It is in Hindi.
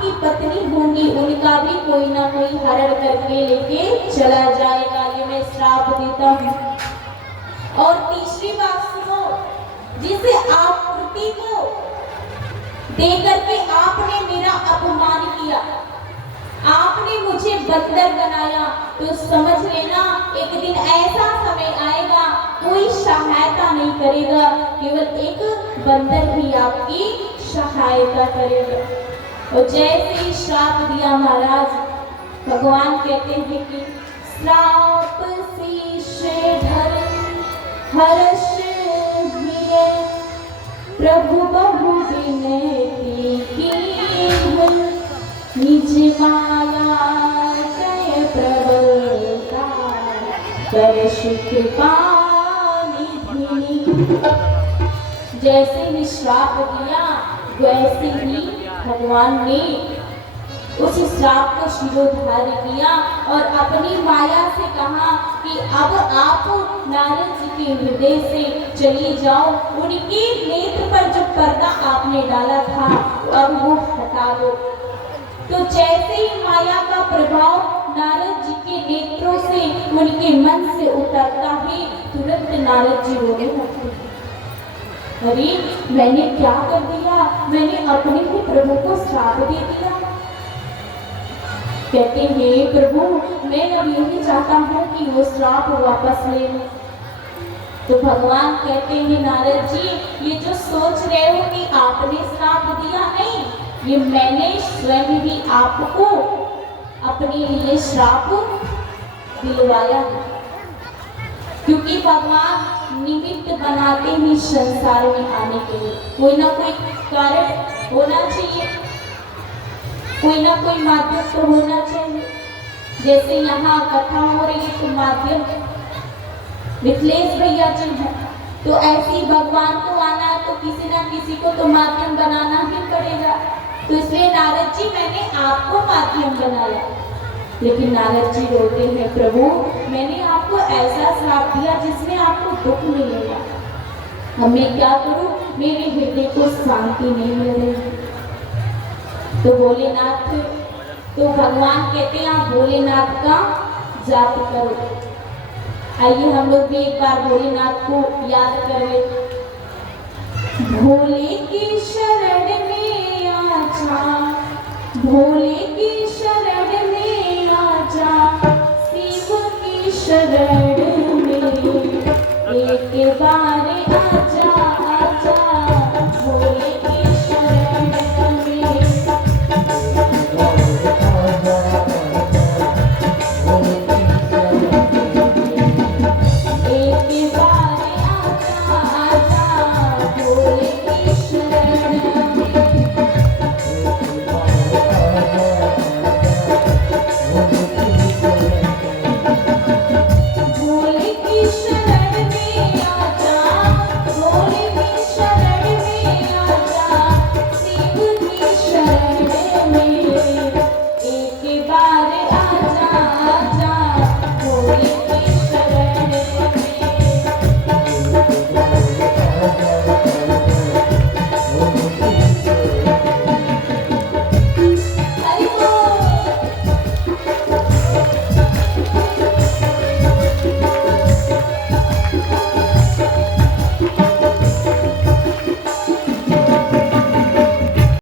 की पत्नी होंगी उनका भी कोई ना कोई हरण करके लेके चला जाएगा, ये मैं श्राप देता हूँ। और तीसरी बात सुनो, जिस आकृति को देकर के आपने मेरा अपमान किया, आपने मुझे बंदर बनाया, तो समझ लेना एक दिन ऐसा समय आएगा कोई सहायता नहीं करेगा, केवल एक बंदर ही आपकी सहायता करेगा। और जैसे ही श्राप दिया महाराज, भगवान कहते हैं कि श्राप शीश धर हर्ष हिय प्रभु बहु विनती कीन्ह, निज माया जय प्रबलता कर सुख पानिधि। जैसे ही श्राप दिया वैसे ही भगवान ने उस श्राप को शिरोधार्य किया और अपनी माया से कहा कि अब आप नारद जी के हृदय से चली जाओ, उनके नेत्र पर जो पर्दा आपने डाला था अब वो हटा दो। तो जैसे ही माया का प्रभाव नारद जी के नेत्रों से उनके मन से उतरता है, तुरंत नारद जी रोने लगते हैं। अरे मैंने क्या कर दिया, मैंने अपने ही प्रभु को श्राप दे दिया। कहते हैं प्रभु मैं अब यही चाहता हूँ कि वो श्राप वापस ले लें। तो भगवान कहते हैं नारद जी, ये जो सोच रहे हो कि आपने श्राप दिया, नहीं, ये मैंने स्वयं भी आपको अपने लिए श्राप दिलवाया है। क्योंकि भगवान निमित्त बनाते हैं संसार में आने के लिए, कोई ना कोई कारण होना चाहिए, कोई ना कोई माध्यम तो होना चाहिए। जैसे यहाँ कथा हो रही है तो माध्यम मिथिलेश भैया जी हैं, तो ऐसी भगवान को आना है तो किसी ना किसी को तो माध्यम बनाना ही पड़ेगा। तो इसलिए नारद जी मैंने आपको माध्यम बनाया। लेकिन नारद जी रोते हैं, प्रभु मैंने आपको ऐसा श्राप दिया जिसमें आपको दुख मिलेगा, अब मैं क्या करूं, मेरे हृदय को शांति नहीं मिल रही। तो भोलेनाथ, तो भगवान कहते हैं आप भोलेनाथ का जाप करो। आइए हम लोग भी एक बार भोलेनाथ को याद कर ले। भोले की शरण में आजा, भोले की शरण में आजा, शिव की शरण में एक बार